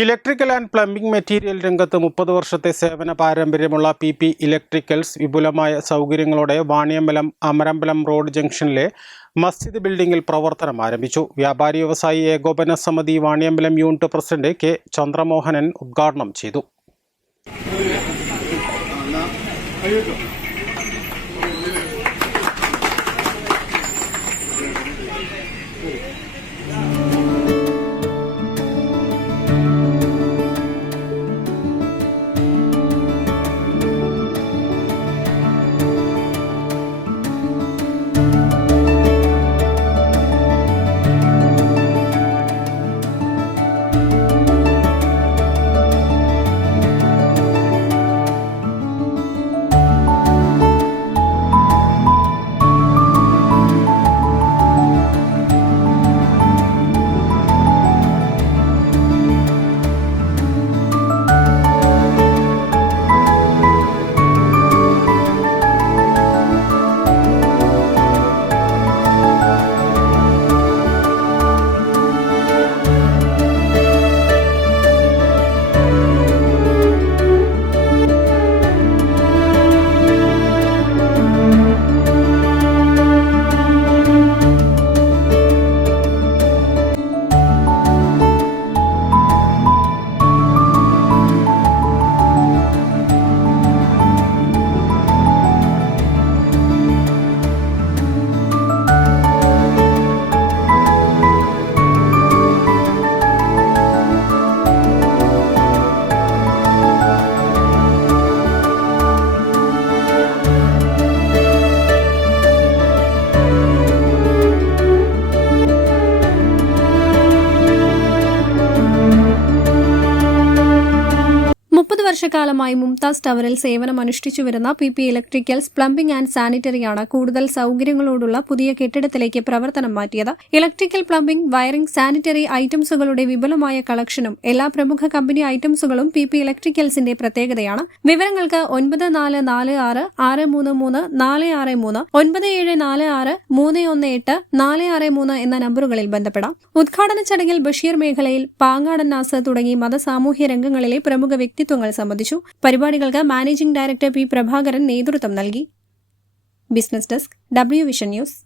Electrical and plumbing material രംഗത്ത് 30 വർഷത്തെ സേവന പാരമ്പര്യമുള്ള PP ഇലക്ട്രിക്കൽസ് വിപുലമായ സൗകര്യങ്ങളോടെ വാണിയമ്പലം അമരമ്പലം റോഡ് ജംഗ്ഷനിലെ മസ്ജിദ് ബിൽഡിംഗിൽ പ്രവർത്തനം ആരംഭിച്ചു. വ്യാപാരി വ്യവസായി ഏകോപന സമിതി Vaniyambalam unit president K. Chandramohanan ഉദ്ഘാടനം ചെയ്തു. വർഷക്കാലമായി മുംതാസ് ടവറിൽ സേവനമനുഷ്ഠിച്ചു വരുന്ന PP ഇലക്ട്രിക്കൽസ് പ്ലംബിംഗ് ആൻഡ് സാനിറ്ററിയാണ് കൂടുതൽ സൗകര്യങ്ങളോടുള്ള പുതിയ കെട്ടിടത്തിലേക്ക് പ്രവർത്തനം മാറ്റിയത്. ഇലക്ട്രിക്കൽ പ്ലംബിംഗ്, വയറിംഗ്, സാനിറ്ററി ഐറ്റംസുകളുടെ വിപുലമായ കളക്ഷനും എല്ലാ പ്രമുഖ കമ്പനി ഐറ്റംസുകളും PP ഇലക്ട്രിക്കൽസിന്റെ പ്രത്യേകതയാണ്. വിവരങ്ങൾക്ക് 9446633463 9746318463 എന്ന നമ്പറുകളിൽ ബന്ധപ്പെടാം. ഉദ്ഘാടന ചടങ്ങിൽ ബഷീർ മേഖലയിൽ, പാങ്ങാടൻ നാസർ തുടങ്ങി മതസാമൂഹ്യ രംഗങ്ങളിലെ പ്രമുഖ വ്യക്തിത്വങ്ങൾ സംബന്ധിച്ചു. പരിപാടികൾക്ക് മാനേജിംഗ് ഡയറക്ടർ P. പ്രഭാകരൻ നേതൃത്വം നൽകി. Business desk, W vision news.